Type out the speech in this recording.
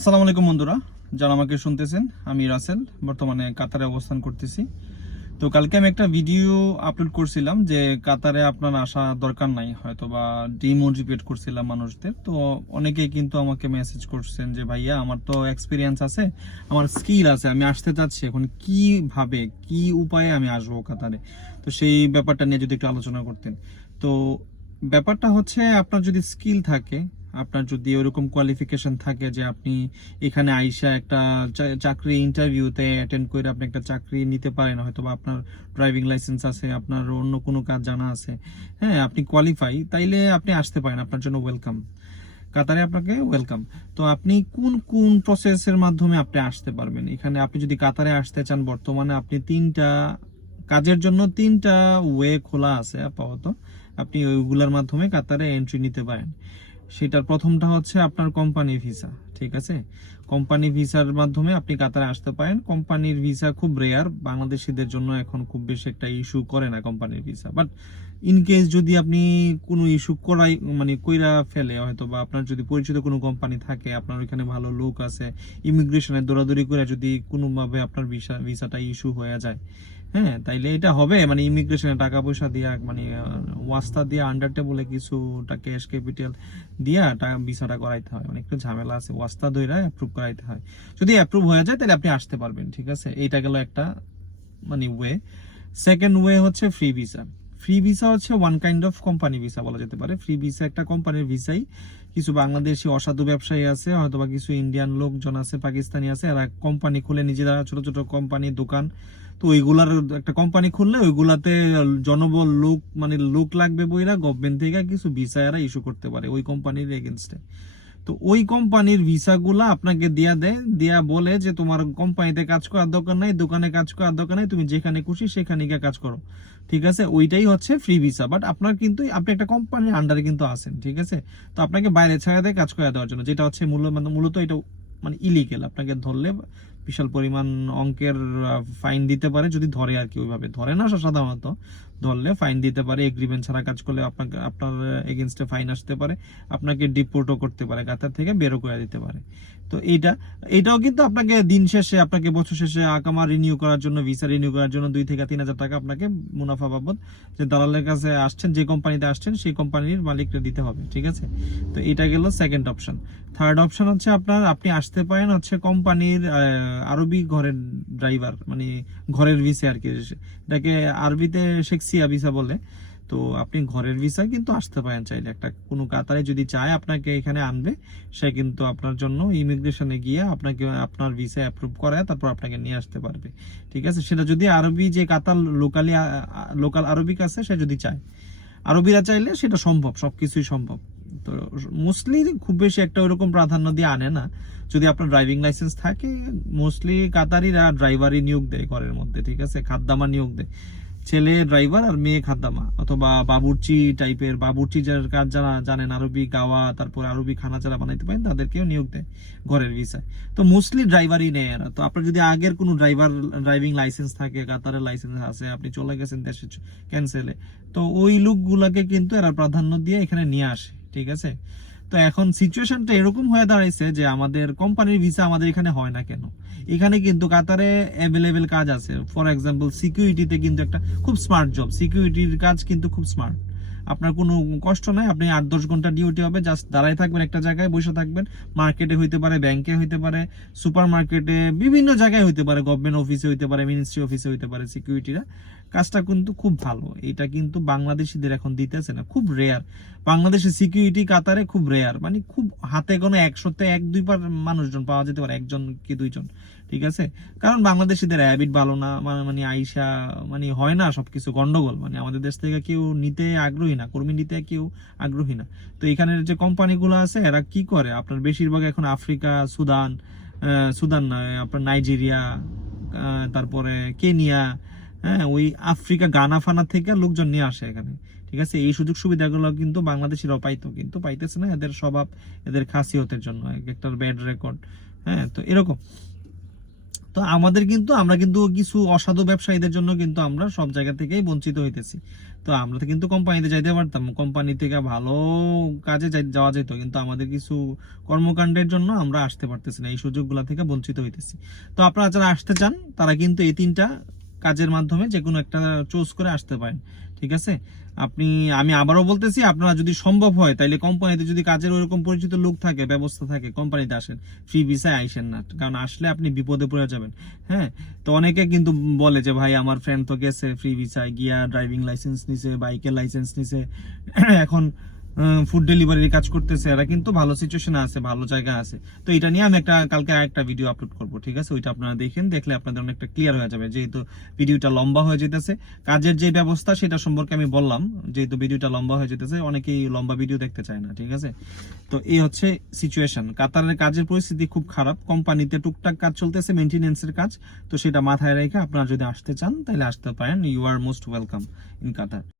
আসসালামু আলাইকুম বন্ধুরা, যারা আমাকে শুনতেছেন, আমি রাসেল, বর্তমানে কাতারে অবস্থান করতেছি। তো কালকে আমি একটা ভিডিও আপলোড করছিলাম যে কাতারে আপনার আসা দরকার নাই হয়তো বা ডিমোটিভেট করছিলাম মানুষদের। তো অনেকেই কিন্তু আমাকে মেসেজ করছেন যে, ভাইয়া, আমার তো এক্সপিরিয়েন্স আছে, আমার স্কিল আছে, আমি আসতে চাচ্ছি, এখন কীভাবে কি উপায়ে আমি আসব কাতারে? তো সেই ব্যাপারটা নিয়ে যদি একটু আলোচনা করতেন। তো ব্যাপারটা হচ্ছে, আপনার যদি স্কিল থাকে আপনার যদি ওরকম কোয়ালিফিকেশন থাকে যে আপনি এখানে আইসা একটা চাকরি ইন্টারভিউতে অ্যাটেন্ড করে আপনি একটা চাকরি নিতে পারেন হয়তো বা আপনার ড্রাইভিং লাইসেন্স আছে, আপনার অন্য কোনো কাজ জানা আছে হ্যাঁ আপনি কোয়ালিফাই তাইলে আপনি আসতে পারেন, আপনার জন্য ওয়েলকাম কাতারে আপনাকে ওয়েলকাম তো আপনি কোন কোন প্রসেসের মাধ্যমে আপনি আসতে পারবেন? এখানে আপনি যদি কাতারে আসতে চান, বর্তমানে আপনি তিনটা কাজের জন্য তিনটা ওয়ে খোলা আছে আপাতত। আপনি ওইগুলোর মাধ্যমে কাতারে এন্ট্রি নিতে পারেন। সেটার প্রথমটা হচ্ছে আপনার কোম্পানি ভিসা ঠিক আছে? কোম্পানি ভিসার মাধ্যমে আপনি কাতারে আসতে পারেন। কোম্পানির ভিসা খুব রেয়ার বাংলাদেশিদের জন্য এখন খুব বেশি একটা ইস্যু করে না কোম্পানির ভিসা বাট ইন কেস যদি আপনি কোনো ইস্যু করাই মানে কইরা ফেলে, হয়তো বা আপনার যদি পরিচিত কোনো কোম্পানি থাকে, আপনার ওইখানে ভালো লোক আছে ইমিগ্রেশনে দৌড়াদৌড়ি করে যদি কোনোভাবে আপনার ভিসা ভিসাটা ইস্যু হয়ে যায় হ্যাঁ তাইলে এটা হবে। মানে ইমিগ্রেশনে টাকা পয়সা দিয়া মানে ওয়াস্তা দিয়ে আন্ডার টেবলে কিছুটা ক্যাশ ক্যাপিটাল দিয়া টাকা ভিসাটা করাইতে হয়। মানে একটু ঝামেলা আছে ওয়াস্তা দইরা অ্যাপ্রুভ করাইতে হয়। যদি অ্যাপ্রুভ হয়ে যায়, তাহলে আপনি আসতে পারবেন, ঠিক আছে? এইটা গেল একটা মানে ওয়ে সেকেন্ড ওয়ে হচ্ছে ফ্রি ভিসা ফ্রি ভিসা হচ্ছে one kind of company visa বলা যেতে পারে। ফ্রি ভিসা একটা কোম্পানির ভিসাই কিছু বাংলাদেশি অসাধু ব্যবসায়ী আছে হয়তো বা কিছু ইন্ডিয়ান লোকজন আছে, পাকিস্তানি আছে, এরা কোম্পানি খুলে নিজেরা ছোট ছোট কোম্পানি দোকান। তো ওইগুলার একটা কোম্পানি খুললে ওইগুলাতে জনবল লোক মানে লোক লাগবে বইরা গভর্নমেন্ট থেকে কিছু ভিসা এরা ইস্যু করতে পারে ওই কোম্পানির এগেনস্টে তো ওই কোম্পানির ভিসাগুলা আপনাকে দিয়া দেয়, দিয়া বলে যে তোমার কোম্পানিতে কাজ করার দরকার নাই, দোকানে কাজ করার দরকার নাই, তুমি যেখানে খুশি সেখানে গিয়ে কাজ করো। ঠিক আছে? ওইটাই হচ্ছে ফ্রি ভিসা বাট আপনার কিন্তু, আপনি একটা কোম্পানির আন্ডারে কিন্তু আছেন, ঠিক আছে? তো আপনাকে বাইরে ছাড়া দেয় কাজ করে দেওয়ার জন্য, যেটা হচ্ছে মূল্য মানে মূলত এটা মানে ইলিগেল আপনাকে ধরলে বিশাল পরিমাণ অঙ্কের ফাইন দিতে পারে, যদি ধরে আর কি ওইভাবে। ধরে না সাধারণত ধরলে ফাইন দিতে পারে এগ্রিমেন্ট ছাড়া কাজ করলে আপনাকে, আপনার এগেনস্টে ফাইন আসতে পারে, আপনাকে ডিপোর্টও করতে পারে কাতার থেকে বেরো করে দিতে পারে। তো এইটা, এটাও কিন্তু আপনাকে দিন শেষে, আপনাকে বছর শেষে আকামা রিনিউ করার জন্য ভিসা রিনিউ করার জন্য দুই থেকে তিন হাজার টাকা আপনাকে মুনাফা বাবদ যে দালালের কাছে আসছেন, যে কোম্পানিতে আসছেন, সেই কোম্পানির মালিককে দিতে হবে, ঠিক আছে? তো এটা গেল সেকেন্ড অপশন থার্ড অপশন হচ্ছে আপনার, আপনি আসতে পারেন হচ্ছে কোম্পানির আরবি ঘরের ড্রাইভার মানে ঘরের ভিসে আর কি, এটাকে আরবিতে শেখসিয়া ভিসা বলে। তো আপনি ঘরের ভিসা কিন্তু আসতে পারেন চাইলে। একটা কোনো কাতারে যদি চায় আপনাকে এখানে আনবে, সে কিন্তু আপনার জন্য ইমিগ্রেশনে গিয়ে আপনাকে আপনার ভিসা অ্যাপ্রুভ করায়, তারপর আপনাকে নিয়ে আসতে পারবে। ঠিক আছে? সেটা যদি আরবি যে কাতার লোকালি লোকাল আরবিক আছে, সে যদি চায়। আরবিরা চাইলে সেটা সম্ভব, সবকিছুই সম্ভব। তো মোস্টলি খুব বেশি একটা ওরকম প্রাধান্য দিয়ে আনে না। যদি আপনার ড্রাইভিং লাইসেন্স থাকে, মোস্টলি কাতারিরা ড্রাইভারই নিয়োগ দেয় ঘরের মধ্যে, ঠিক আছে? খাদ্দামা নিয়োগ দেয়। ছেলে ড্রাইভার আর মেয়ে খাদ্দামা অথবা বাবুর্চি টাইপের বাবুর্চি যার কাজ যারা জানেন, আরবি গাওয়া, তারপর আরবি খানা যারা বানাইতে পারেন, তাদেরকেও নিয়োগ দেয় ঘরের ভিসায়। তো মোস্টলি ড্রাইভারই নেয় এরা। তো আপনার যদি আগের কোনো ড্রাইভার ড্রাইভিং লাইসেন্স থাকে, কাতারের লাইসেন্স আছে, আপনি চলে গেছেন, দেশে ক্যান্সেলে তো ওই লোকগুলাকে কিন্তু এরা প্রাধান্য দিয়ে এখানে নিয়ে আসে, ঠিক আছে? তো এখন সিচুয়েশনটা এরকম হয়ে দাঁড়াইছে যে আমাদের কোম্পানির ভিসা আমাদের এখানে হয় না কেন? এখানে কিন্তু কাতারে অ্যাভেলেবেল কাজ আছে। ফর এক্সাম্পল সিকিউরিটিতে কিন্তু একটা খুব স্মার্ট জব সিকিউরিটির কাজ কিন্তু খুব স্মার্ট আপনার কোনো কষ্ট নাই, আপনি আট, দশ ঘণ্টা ডিউটি হবে জাস্ট দাঁড়ায় থাকবেন একটা জায়গায়, বসে থাকবেন। মার্কেটে হইতে পারে ব্যাংকে হইতে পারে সুপার মার্কেটে বিভিন্ন জায়গায় হইতে পারে গভর্নমেন্ট অফিসে হইতে পারে মিনিস্ট্রি অফিসে হইতে পারে সিকিউরিটিরা কাজটা কিন্তু খুব ভালো, এটা কিন্তু বাংলাদেশিদের এখন দিতেছে না, খুব রেয়ার বাংলাদেশের সিকিউরিটি কাতারে খুব রেয়ার মানে খুব হাতে কোনো একশোতে এক দুই পার মানুষজন পাওয়া যেতে পারে, একজন কি দুইজন। ঠিক আছে? কারণ বাংলাদেশিদের হ্যাবিট ভালো না মানে মানে আইসা মানে হয় না সবকিছু গন্ডগোল মানে আমাদের দেশ থেকে কেউ নিতে আগ্রহী না, কর্মী নিতে কেউ আগ্রহী না। তো এখানের যে কোম্পানিগুলো আছে, এরা কি করে? আপনার বেশিরভাগ এখন আফ্রিকা, সুদান সুদান নয় আপনার নাইজেরিয়া তারপরে কেনিয়া হ্যাঁ ওই আফ্রিকা গানা ফানা থেকে লোকজন নিয়ে আসে এখানে, ঠিক আছে? এই সুযোগ সুবিধাগুলো কিন্তু বাংলাদেশিরাও পাইতো, কিন্তু পাইতেছে না, এদের স্বভাব, এদের খাসিয়তের জন্য, এক একটার ব্যাড রেকর্ড হ্যাঁ তো এরকম। তো আমাদের কিন্তু, আমরা কিন্তু কিছু অসাধু ব্যবসায়ীদের জন্য কিন্তু আমরা সব জায়গা থেকেই বঞ্চিত হইতেছি। তো আমরা তো কিন্তু কোম্পানিতে যাইতে পারতাম, কোম্পানি থেকে ভালো কাজে যাওয়া যেত, কিন্তু আমাদের কিছু কর্মকাণ্ডের জন্য আমরা আসতে পারতেছি না, এই সুযোগগুলো থেকে বঞ্চিত হইতেছি। তো আপনারা যারা আসতে চান, তারা কিন্তু এই তিনটা কাজের মাধ্যমে যে কোনো একটা চুজ করে আসতে পারেন। ঠিক আছে? আপনি, আমি আবারও বলতেছি, আপনারা যদি সম্ভব হয়, তাইলে কোম্পানিতে যদি কাজের ওরকম পরিচিত লোক থাকে, ব্যবস্থা থাকে, কোম্পানিতে আসেন ফ্রি ভিসায় আইসেন না, কারণ আসলে আপনি বিপদে পড়ে যাবেন হ্যাঁ? তো অনেকে কিন্তু বলে যে, ভাই, আমার ফ্রেন্ড তো গেছে ফ্রি ভিসায় গিয়া ড্রাইভিং লাইসেন্স নিছে বাইকের লাইসেন্স নিছে, এখন ফুড ডেলিভারির কাজ করতেছে এরা, কিন্তু ভালো সিচুয়েশনে আছে, ভালো জায়গা আছে। তো এটা নিয়ে আমি একটা, কালকে আরেকটা ভিডিও আপলোড করব, ঠিক আছে? ওইটা আপনারা দেখেন, দেখলে আপনাদের অনেকটা ক্লিয়ার হয়ে যাবে, যেহেতু ভিডিওটা লম্বা হয়ে যেতেছে। কাজের যে ব্যবস্থা, সেটা সম্পর্কে আমি বললাম, যেহেতু ভিডিওটা লম্বা হয়ে যেতেছে, অনেকেই লম্বা ভিডিও দেখতে চায় না, ঠিক আছে? তো এই হচ্ছে সিচুয়েশন কাতারের কাজের পরিস্থিতি খুব খারাপ, কোম্পানিতে টুকটাক কাজ চলতেছে মেনটেনেন্সের কাজ। তো সেটা মাথায় রেখে আপনারা যদি আসতে চান, তাহলে আসতে পারেন। You are most welcome in Qatar